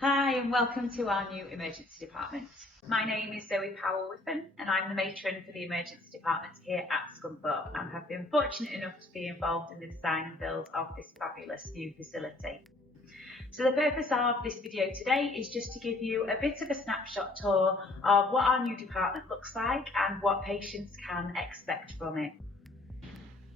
Hi and welcome to our new emergency department. My name is Zoe Powell-Wiffen and I'm the matron for the emergency department here at Scunthorpe and have been fortunate enough to be involved in the design and build of this fabulous new facility. So the purpose of this video today is just to give you a bit of a snapshot tour of what our new department looks like and what patients can expect from it.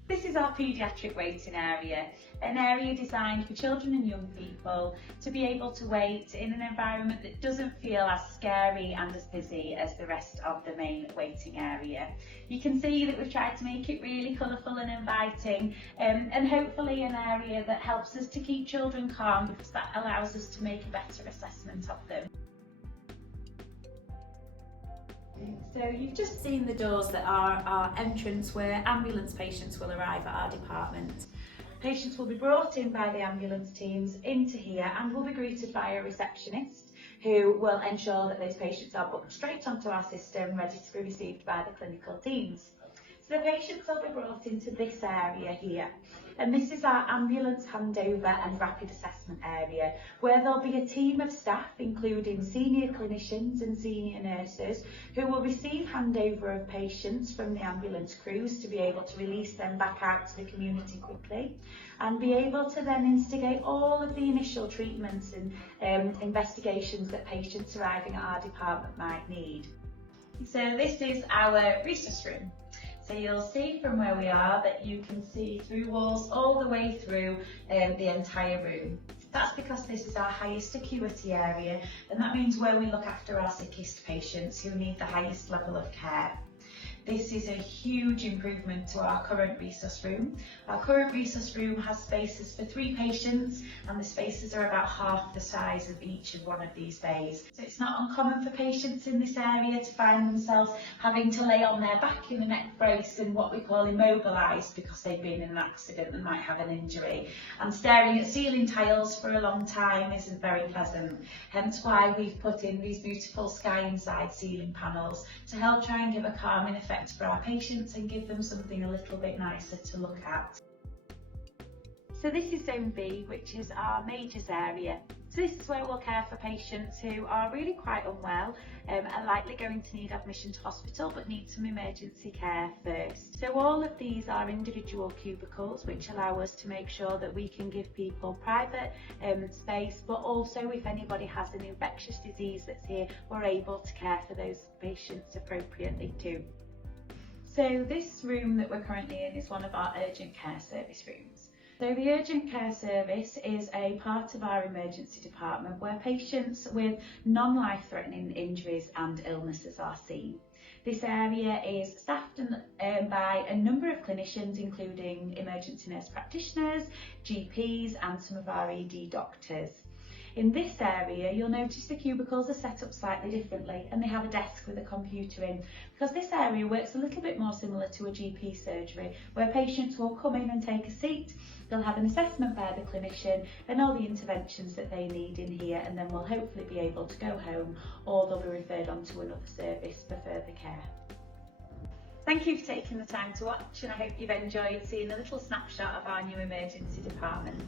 This is our paediatric waiting area, an area designed for children and young people to be able to wait in an environment that doesn't feel as scary and as busy as the rest of the main waiting area. You can see that we've tried to make it really colourful and inviting and hopefully an area that helps us to keep children calm because that allows us to make a better assessment of them. So you've just seen the doors that are our entrance where ambulance patients will arrive at our department. Patients will be brought in by the ambulance teams into here and will be greeted by a receptionist who will ensure that those patients are booked straight onto our system, ready to be received by the clinical teams. So the patients will be brought into this area here, and this is our ambulance handover and rapid assessment area, where there'll be a team of staff, including senior clinicians and senior nurses, who will receive handover of patients from the ambulance crews to be able to release them back out to the community quickly, and be able to then instigate all of the initial treatments and investigations that patients arriving at our department might need. So this is our resus room. So you'll see from where we are that you can see through walls all the way through the entire room. That's because this is our highest acuity area, and that means where we look after our sickest patients who need the highest level of care. This is a huge improvement to our current resus room. Our current resus room has spaces for 3 patients, and the spaces are about half the size of each of one of these bays. So it's not uncommon for patients in this area to find themselves having to lay on their back in a neck brace and what we call immobilised because they've been in an accident and might have an injury. And staring at ceiling tiles for a long time isn't very pleasant. Hence why we've put in these beautiful sky inside ceiling panels to help try and give a calming effect for our patients and give them something a little bit nicer to look at. So this is Zone B, which is our majors area. So this is where we'll care for patients who are really quite unwell, are likely going to need admission to hospital but need some emergency care first. So all of these are individual cubicles which allow us to make sure that we can give people private space, but also if anybody has an infectious disease that's here, we're able to care for those patients appropriately too. So this room that we're currently in is one of our urgent care service rooms. So the urgent care service is a part of our emergency department where patients with non-life-threatening injuries and illnesses are seen. This area is staffed by a number of clinicians, including emergency nurse practitioners, GPs and some of our ED doctors. In this area, you'll notice the cubicles are set up slightly differently and they have a desk with a computer in, because this area works a little bit more similar to a GP surgery, where patients will come in and take a seat, they'll have an assessment by the clinician and all the interventions that they need in here, and then we'll hopefully be able to go home or they'll be referred on to another service for further care. Thank you for taking the time to watch, and I hope you've enjoyed seeing a little snapshot of our new emergency department.